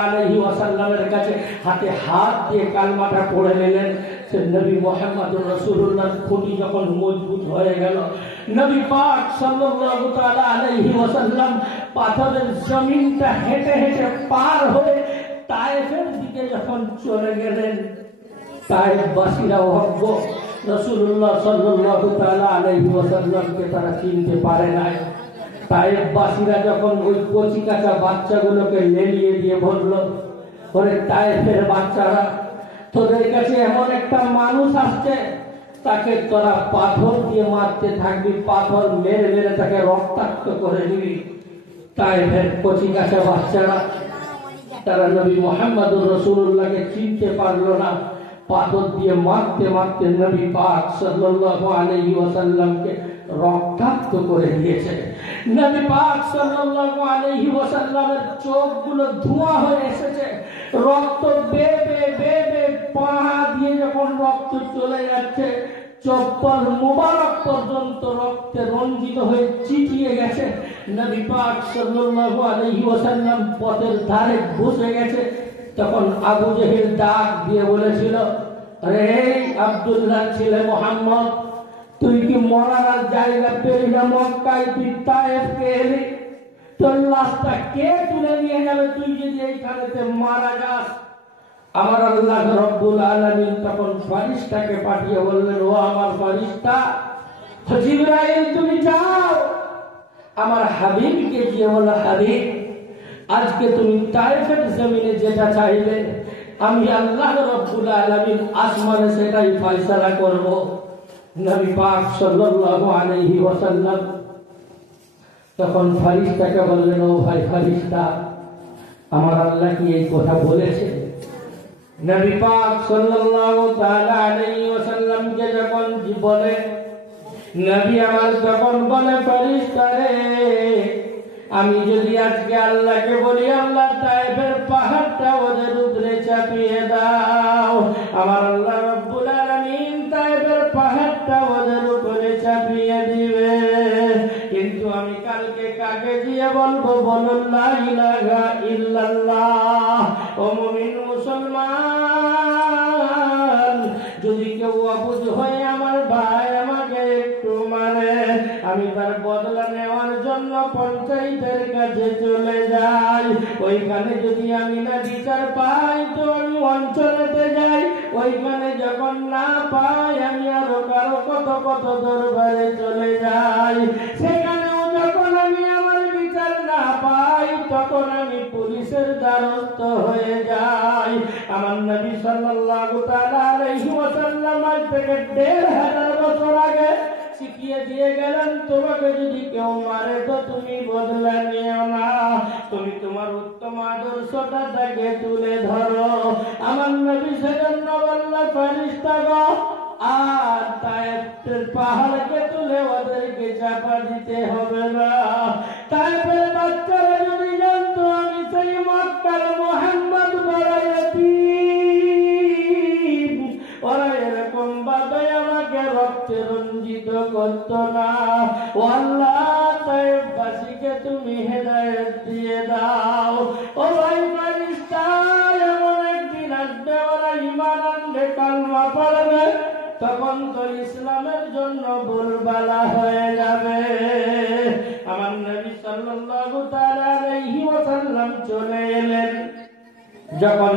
আলাইহি ওয়াসাল্লামের কাছে হাতে হাত দিয়ে কালমাটা পড়ে নিলেন। সে নবী মুহাম্মদুর রাসূলুল্লাহর খুঁটি যখন মজবুত হয়ে গেল, নবী পাক সাল্লাল্লাহু তাআলা আলাইহি ওয়াসাল্লাম পাথরের জমিনটা হেঁটে হেঁটে পার হয়ে তায়েফের দিকে যখন চলে গেলেন, তায়েফবাসীরা অজ্ঞ, রাসূলুল্লাহ সাল্লাল্লাহু তাআলা আলাইহি ওয়াসাল্লামকে তারা চিনতে পারে নাই। তায়েফবাসীরা যখন ওই কচি কাঁচা বাচ্চাগুলোকে লেলিয়ে দিয়ে বলল, ওরে তায়েফের বাচ্চারা, তোদের কাছে এমন একটা মানুষ আসছে, তাকে তোরা পাথর দিয়ে মারতে থাকবি, পাথর মেরে মেরে তাকে রক্তাক্ত করে দিবি। তায়েফের কচি কাঁচা বাচ্চারা তারা নবী মুহাম্মদুর রাসূলুল্লাহকে চিনতে পারলো না, পাথর দিয়ে মারতে মারতে নবী পাক সাল্লাল্লাহু আলাইহি ওয়াসাল্লামকে রক্তাক্ত করে দিয়েছে। নবী পাক সাল্লাল্লাহু আলাইহি ওয়াসাল্লামের চোখগুলো ধোঁয়া হয়ে এসেছে, রক্ত বেবে বেবে পা দিয়ে যখন রক্ত চলে যাচ্ছে, চপ্পল মুবারক পর্যন্ত রক্তে রঞ্জিত হয়ে চিটিয়ে গেছে। নবী পাক সাল্লাল্লাহু আলাইহি ওয়াসাল্লাম পথের ধারে বসে গেছে। তখন আবু জেহেল ডাক দিয়ে বলেছিল, আরে আব্দুল্লাহ ছেলে মুহাম্মদ, তুই কি মরার জায়গা পেলি না? মক্কায় তুই তায়েফে এলি, তোর লাশটা কে তুলে নিয়ে যাবে তুই যদি এইখানেতে মারা যাস? আমার আল্লাহ রব্বুল আলামিন তখন ফারিস্তাকে পাঠিয়ে বললেন, ও আমার ফারিস্তা জিবরাইল, তুমি যাও আমার হাবিবকে গিয়ে বলো, হাবিব আজকে তুমি তায়েফের জমিনে যেটা চাইবে আমি আল্লাহ রব্বুল আলামিন আসমানে সেটাই ফয়সালা করব। নবী পাক সাল্লাল্লাহু আলাইহি ওয়াসাল্লাম তখন ফারিস্তাকে বললেন, ও ভাই ফারিস্তা, আমার আল্লাহ কি এই কথা বলেছে? নবী পাক সাল্লাল্লাহু তাআলা আলাইহি ওয়াসাল্লামকে যখন বলে, নবী আমার তখন বলে, ফারিস্তা রে, আমি যদি আজকে আল্লাহকে বলি, আল্লাহ তায়েফের পাহাড়টা ওদের উপরে চাপিয়ে দাও, আমার আল্লাহ রব্বুল আলামিন তায়েফের পাহাড়টা ওদের উপরে চাপিয়ে দিবে। কিন্তু আমি কালকে কাকে দিয়ে বলবো? বলুন লা ইলাহা ইল্লাল্লাহ। ও মুমিন মুসলমান, যদি কেউ অবুঝ হয়ে আমার ভাই আমাকে একটু মানে, আমি তার বদলা নেওয়ার জন্য পঞ্চায়েতের কাছে চলে যাই। ওইখানে যদি আমি না বিচার পাই তো আমি অঞ্চলেতে যাই, ওইখানে যখন না পাই আমি আরো কারো কত কত দরবারে চলে যাই। সেখানেও যখন আমি আমার বিচার না পাই তখন আমি পুলিশের দ্বারস্থ হয়ে যাই। আমার নবী সাল্লাল্লাহু তাআলা আলাইহি ওয়াসাল্লাম আজ থেকে ১৫০০ বছর আগে শিখিয়ে দিয়ে গেলেন, তোমাকে যদি কেউ মারে তো তুমি বদলা নিও না, তুমি তোমার উত্তম আদর্শটা তাকে তুলে ধরো। আমার নবী সেজন্য বলল, ফারিস্তাগণ, আর তায়েফের পাহাড়কে তুলে ওদেরকে চাপা দিতে হবে না। তায়েফের বাচ্চারা যদি জানতো আমি সেই মক্কার মুহাম্মদ বলাইতি, ওরা এরকম ভাবে আমাকে রক্তে রঞ্জিত করত না। ও আল্লাহ, তায়েফবাসীকে তুমি হেদায়েত দিয়ে দাও। ও ভাই ফারিস্তা, এমন একদিন আসবে ওরা ঈমান আনবে, কালমা পড়বে, তখন তো ইসলামের জন্য বলবালা হয়ে যাবে। আমার নবী সাল্লাল্লাহু তাআলা আলাইহি ওয়াসাল্লাম চলে এলেন। যখন